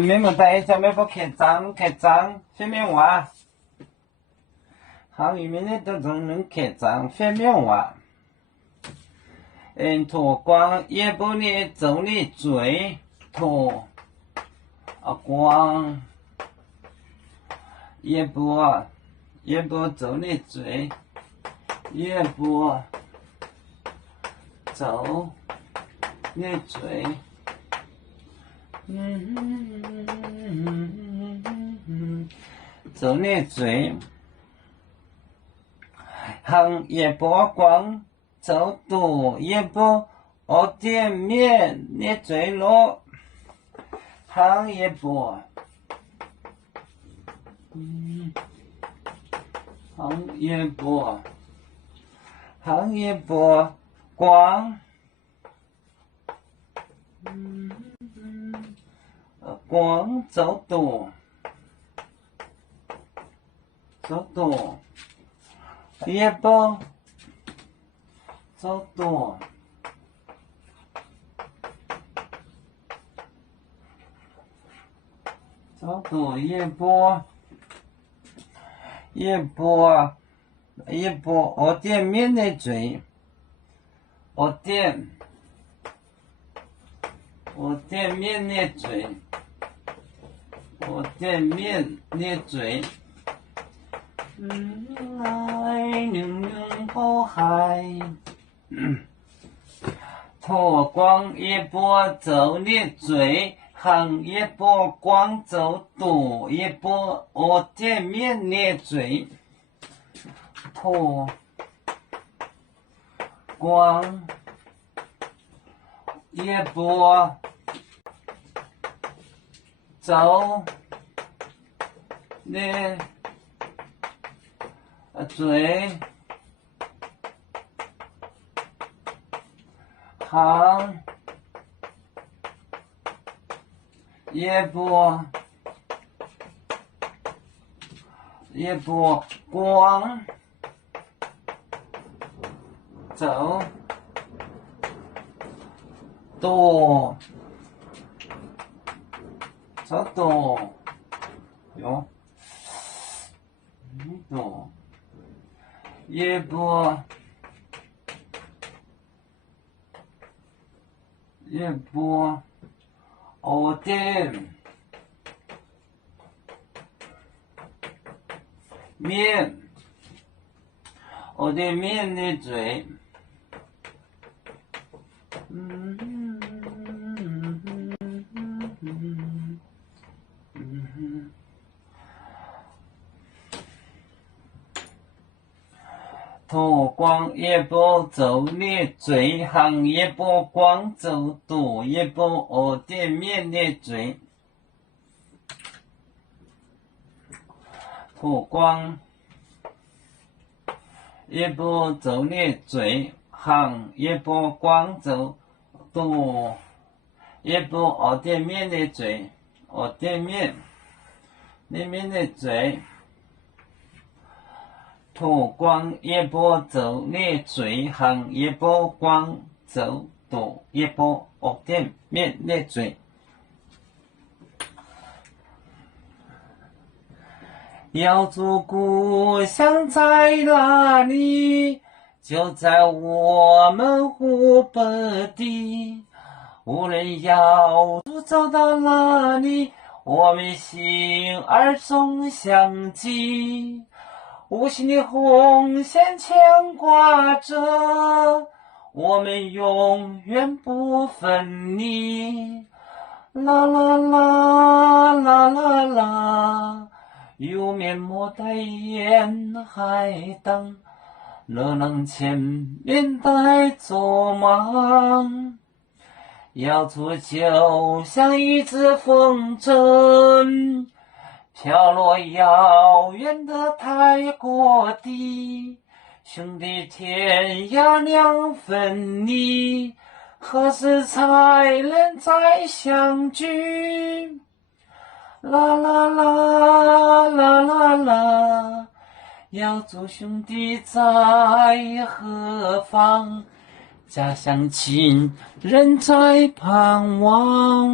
咩问题？做咩不开张？下面话，行里面的都能开张，下面话。托光也不呢走你嘴，托光也不走你嘴，也不走你嘴。走你嘴，行也不光。走路也不我店面你嘴罗，行也不，行也不光，光走路也不。走路也不我店面的嘴，我店面的嘴，我店面的嘴。爱浓浓好海，托光也不走你嘴，行也不光走路也不我店面的嘴，托光也不走你嘴，行也不光走路哟，多也不我的面，我的面的嘴，托光也不走你嘴，行也不光走路也不我的面的嘴，托光也不走你嘴，行也不光走路也不我的面的嘴，我的面里面的嘴。托光也不走你嘴，行也不光走路也不我店面的嘴。要做故乡在哪里？就在我们湖北地。无论要走到哪里，我们心儿总相系。无形的红线牵挂着我们，永远不分离。啦啦啦啦啦啦，有面莫待沿海等，热浪前面带走忙。要做就像一只风筝，飘落遥远的泰国地，兄弟天涯两分离，何时才能再相聚？啦啦啦啦啦啦，要做兄弟在何方？家乡亲人在盼望。